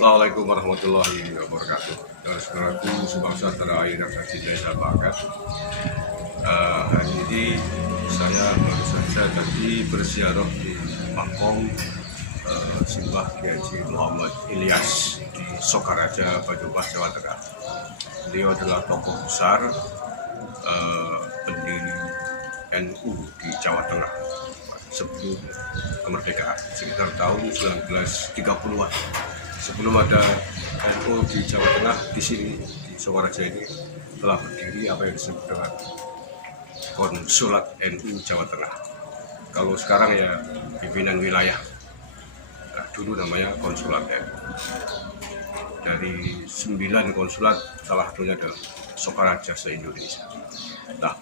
Assalamualaikum warahmatullahi wabarakatuh. Saudaraku sebangsa tanah air yang saya cintai dan banggakan. Hari ini saya baru saja tadi berziarah di Makom Simbah Kiai Haji Muhammad Ilyas di Sokaraja, Banyumas, Jawa Tengah. Beliau adalah tokoh besar pendiri NU di Jawa Tengah sebelum kemerdekaan, sekitar tahun 1930-an. Sebelum ada NU di Jawa Tengah, di sini di Sokaraja ini telah berdiri apa yang disebut dengan Konsulat NU Jawa Tengah. Kalau sekarang ya pimpinan wilayah. Nah, dulu namanya Konsulat NU. Dari 9 konsulat, salah satunya adalah Sokaraja se-Indonesia. Nah,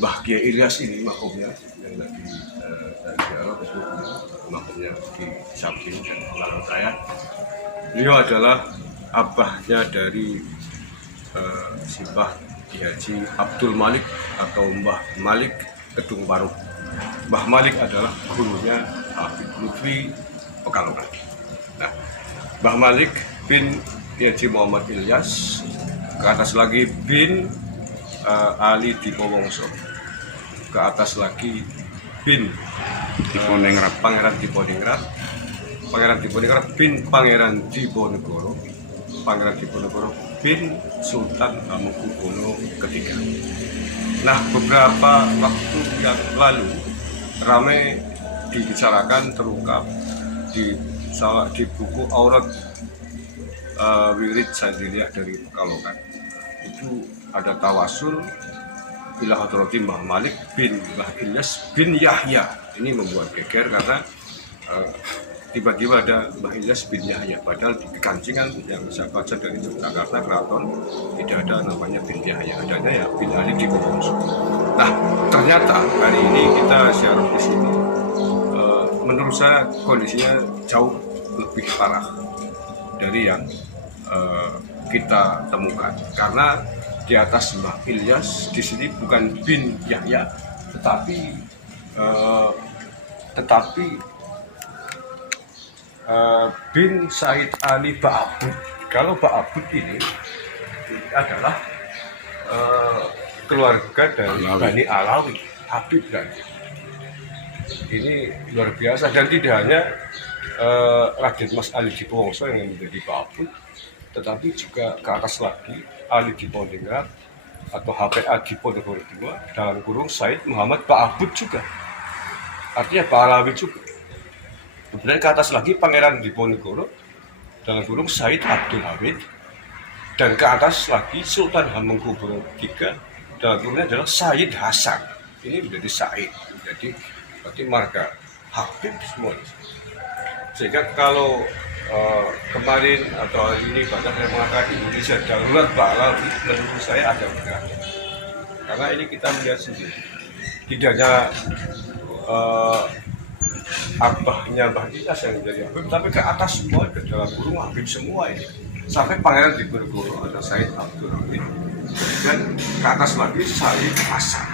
Mbah Kiai Ilyas ini makomnya yang tadi saya ziarah itu makomnya di samping dan belakang saya. Beliau adalah abahnya dari Simbah Kiai Haji Abdul Malik atau Mbah Malik Kedung Paruh. Mbah Malik adalah gurunya Habib Lutfi Pekalongan. Nah, Mbah Malik bin Kiai Haji Muhammad Ilyas, ke atas lagi bin Ali Dipowongso, ke atas lagi bin Pangeran Diponingrat, Pangeran Diponingrat bin Pangeran Diponegoro, Pangeran Diponegoro bin Sultan Hamengkubuwono III. Nah, beberapa waktu yang lalu ramai dibicarakan, terungkap di buku Aurat Wirid Sadiliyah dari Pekalongan. Itu ada tawasul bila Hadrati Mbah Malik bin Mbah Ilyas bin Yahya. Ini membuat geger karena tiba-tiba ada Mbah Ilyas bin Yahya, padahal di Kekancingan yang saya baca dari Yogyakarta Keraton tidak ada namanya bin Yahya, adanya ya bin Ali Dipowongso. Nah, ternyata hari ini kita ziarah di sini, menurut saya kondisinya jauh lebih parah dari yang kita temukan, karena di atas Mbah Ilyas di sini bukan bin Yahya, tetapi bin Said Ali Ba'abud. Kalau Ba'abud ini adalah keluarga dari Bani Alawi, Habib dan ini luar biasa. Dan tidak hanya Raden Mas Ali Dipowongso yang menjadi Ba'abud, tetapi juga ke atas lagi Ali Diponingrat atau HPA Diponegoro II dalam kurung Said Muhammad Ba'abud juga, artinya Pahlawi juga. Kemudian ke atas lagi Pangeran Diponegoro dalam kurung Said Abdul Hamid, dan ke atas lagi Sultan Hamengkubuwono III dalam kurungnya adalah Said Hasan. Ini menjadi Said, jadi berarti marga Habib semua. Sehingga kalau kemarin atau hari ini bahkan saya mengatakan Indonesia darurat Pahlawi, menurut saya ada benarnya. Karena ini kita melihat sendiri, tidak hanya abahnya Mbah Ilyas yang menjadi Habib, tapi ke atas semua ke dalam kurung Habib semua ini. Sampai Pangeran Diponegoro ada Said Abdul Hamid, dan ke atas lagi Said Hasan.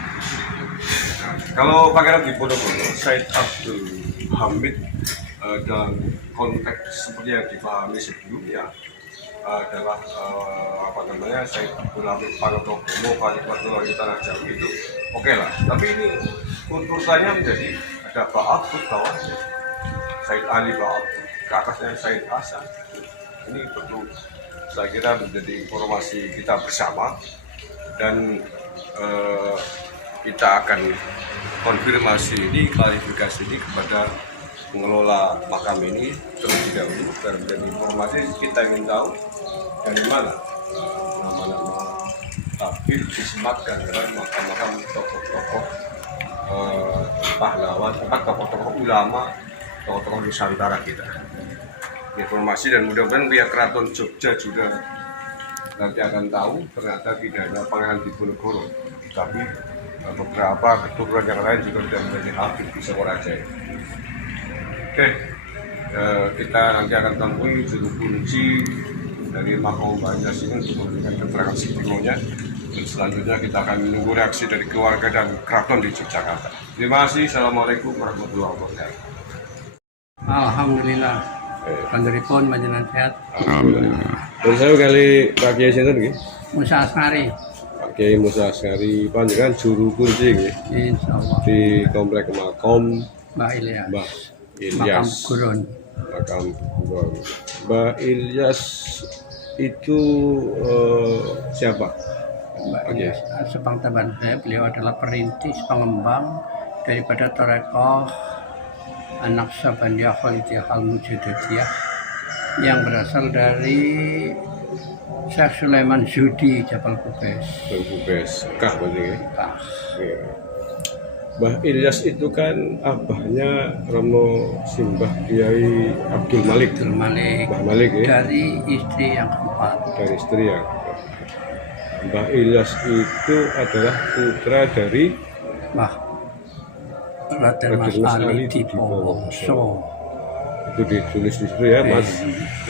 Nah, kalau Pangeran Diponegoro, Said Abdul Hamid dalam konteks seperti yang dipahami sebelumnya adalah Said Abdul Hamid Panotogomo, Panikmatono Tanah Jawi itu oke lah. Tapi ini urusannya menjadi ada Ba'abud bawahnya, Said Ali Ba'abud, ke atasnya Said Hasan. Ini perlu saya kira menjadi informasi kita bersama, dan kita akan konfirmasi ini, klarifikasi ini kepada pengelola makam ini terlebih dahulu, dan menjadi informasi kita ingin tahu dari mana nama-nama Habib disematkan dalam makam-makam tokoh-tokoh pahlawan, tokoh-tokoh ulama, tokoh-tokoh Nusantara kita. Informasi, dan mudah-mudahan pihak Keraton Jogja juga nanti akan tahu ternyata tidak hanya Pangeran Diponegoro, tapi beberapa keturunan yang lain juga sudah menjadi Habib di Sokaraja. Oke, kita nanti akan temui juru kunci dari Makom Mbah Ilyas ini untuk memberikan keterangan sepenuhnya, dan selanjutnya kita akan menunggu reaksi dari keluarga dan keraton di Yogyakarta. Terima kasih. Assalamualaikum warahmatullahi wabarakatuh. Alhamdulillah, Panjenengan panjenengan sehat. Alhamdulillah. Terus saya kali Pak Kiai sinten nggih? Musa Asmari, Pak Kiai Musa Asgari panjenengan juru kunci nggih insyaallah. di komplek makom Mbak Ilyas, Mbah makam Ilyas. gurun. Makam Gurun. Mbah Ilyas itu siapa? Mbak Oke. Ilyas, sepengetahuan saya, beliau adalah perintis pengembang daripada Torekoh Anak Sabandia Khalidiyah Al-Mujadidiyah yang berasal dari Syekh Sulaiman Zudi Jabal Kubes. Bang Bubes. Kah berarti ya? Nah, Iya. Mbah Ilyas itu kan abahnya Romo Simbah Kiai Abdul Malik. Abdul Malik Mbah Malik ya, dari istri yang keempat. dari istri ya. Mbah Ilyas itu adalah putra dari Mbah Raden Mas Raden Mas Ali Ali Dipowongso. itu ditulis di situ ya, Mas.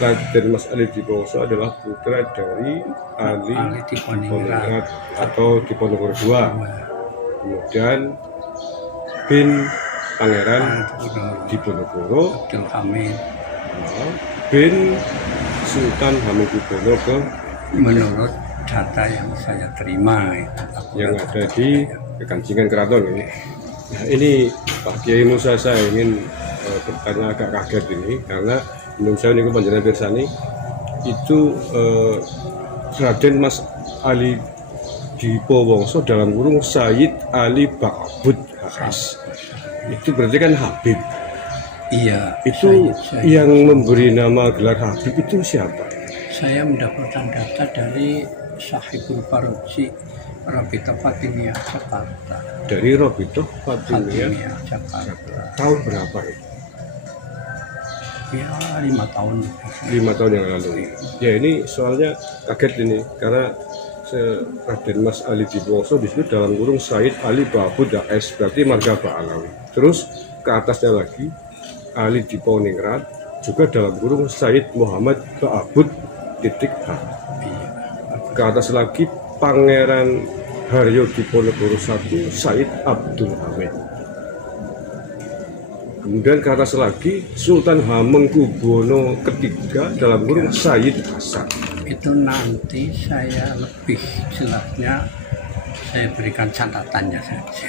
Raden Mas Ali Dipowongso adalah putra dari Ali Ali Diponingrat. Diponegoro atau Diponegoro II. Kemudian bin Pangeran Diponegoro Abdul Hamid. bin Sultan Hamengkubuwono ke Menurut data yang saya terima yang ada di Kekancingan Keraton ini. Nah, ini Pak Kiai Musa, saya ingin bertanya, agak kaget ini karena menurut saya ini panjenengan pirsani itu Raden Mas Ali Dipowongso dalam kurung Sayyid Ali Ba'bud HS. Itu berarti kan Habib. Iya, Itu saya yang memberi nama gelar Habib itu siapa? saya mendapatkan data dari Sahibul Faroji Rabita Fatimiyah Jakarta. Dari Robito Fatimiyah. Fatimiyah Jakarta. Tahun berapa ya? Ya 5 tahun. 5 tahun yang lalu. Ya ini soalnya kaget ini karena Raden Mas Ali Dipowongso disebut dalam kurung Said Ali Ba'bud HS, berarti marga Ba'alawi. Terus ke atasnya lagi Ali Diponingrat juga dalam kurung Said Muhammad Ba'bud titik H. Ke atas lagi Pangeran Haryo Diponegoro I Said Abdul Hamid. Kemudian ke atas lagi Sultan Hamengkubuwono III dalam kurung Sayyid Hasan. Itu nanti saya lebih jelasnya saya berikan catatannya saja.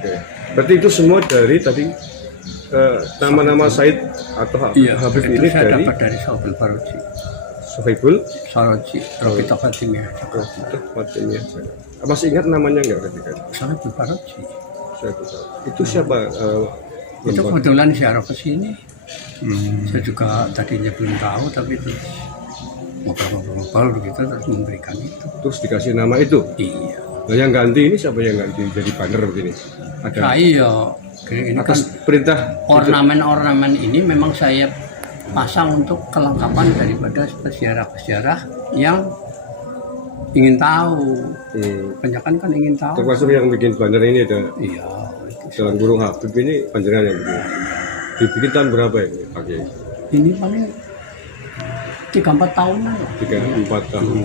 Oke. Berarti itu semua dari tadi nama-nama Said atau Iya, Habib itu ini saya dari dapat dari Sahibul Faroji. Sohibul Faroji Rabita Fatimiyah Jakarta. Robito Fatimiyah. Masih ingat namanya nggak ketika itu? Sahibul Faroji. Saya lupa. Itu siapa? Itu kebetulan ziarah ke sini. Saya juga tadinya belum tahu, tapi terus ngobrol-ngobrol begitu terus memberikan itu. Terus dikasih nama itu. Iya. Nah, yang ganti ini siapa yang ganti jadi banner begini? Ada Saya ini kan atas perintah ornamen-ornamen ini memang saya pasang untuk kelengkapan daripada peziarah-peziarah yang ingin tahu. Kebanyakan kan ingin tahu. termasuk yang bikin banner ini ada Iya, itu. dalam burung Habib ini panjenengan yang bikin. Dibikin tahun berapa ini Pak Kiai? Ini paling 3-4 tahunan. 3-4 tahun.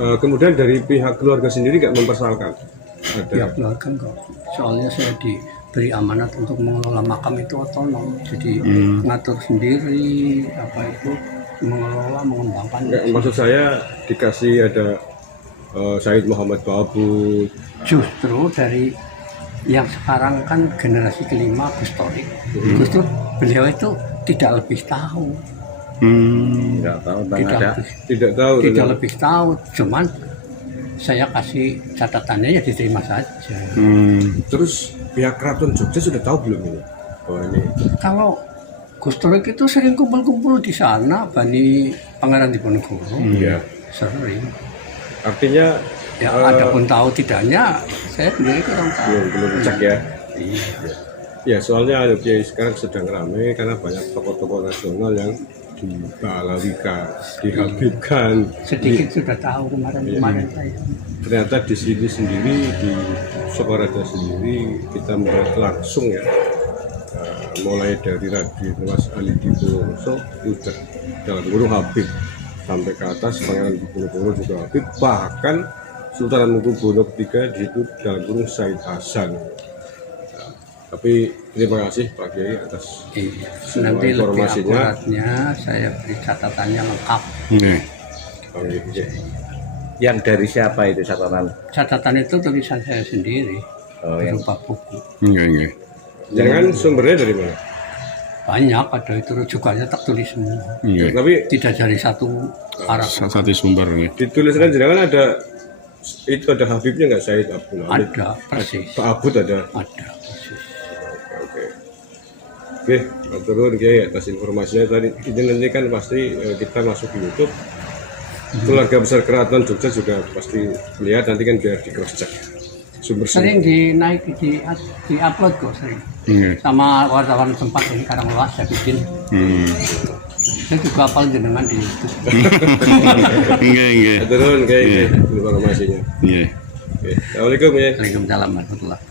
Kemudian dari pihak keluarga sendiri nggak mempersoalkan? Ada. Ya keluarga enggak. Soalnya saya diberi amanat untuk mengelola makam itu otonom. Jadi ngatur sendiri apa itu mengelola, mengembangkan. Nggak, maksud saya dikasih ada Said Muhammad Ba'bud. Justru dari yang sekarang kan generasi kelima Gus Torik. Justru beliau itu tidak lebih tahu. Nggak tahu Tidak tahu. Tidak lebih tahu, cuman saya kasih catatannya ya diterima saja. Terus pihak Keraton Jogja sudah tahu belum ini? Bahwa ini Kalau Gus Torik itu sering kumpul-kumpul di sana, Bani Pangeran Diponegoro. Iya. Sering. Artinya Ya adapun tahu tidaknya, saya sendiri kurang tahu. belum cek ya. Iya. Ya soalnya ada Kiai sekarang sedang ramai karena banyak tokoh-tokoh nasional yang dibalawikan, dihabibkan. Sedikit sudah tahu kemarin saya. Ternyata di sini sendiri, di Sokaraja sendiri kita melihat langsung ya, mulai dari Raden Mas Ali Dipowongso sudah dalam kurung Habib sampai ke atas Pangeran Diponegoro juga Habib, bahkan Sultan Hamengkubuwono III di situ dalam kurung Said Hasan. Tapi terima kasih Pak Kiai atas Iya. semua Nanti lebih informasinya. akuratnya saya beri catatannya lengkap. Nggih. Oke. Yang dari siapa itu catatan? Catatan itu tulisan saya sendiri, Oh, yang berupa buku. Nggih, nggih. Jangan sumbernya dari mana? Banyak, ada itu rujukannya tak tulis semua. Nggih. Tapi Tidak dari satu arah. Satu sumber nggih. dituliskan jenengan ada itu ada Habibnya nggak Said Abdul Hamid? Ada, persis. Pak Abud ada. Ada, persis. Oke. Oke, matur nuwun Kiai atas informasinya tadi. Ini nanti kan pasti kita masuk di YouTube. Keluarga besar Keraton Jogja juga pasti lihat nanti kan biar di cross check sumber Sering dinaik, di upload kok sering. Nggih. Sama wartawan sempat ini Karanglewas saya bikin. Saya juga hafal jenengan di YouTube. Nggih, nggih. Matur nuwun Kiai informasinya. Nggih. Oke. Assalamualaikum ya. Waalaikumsalam warahmatullahi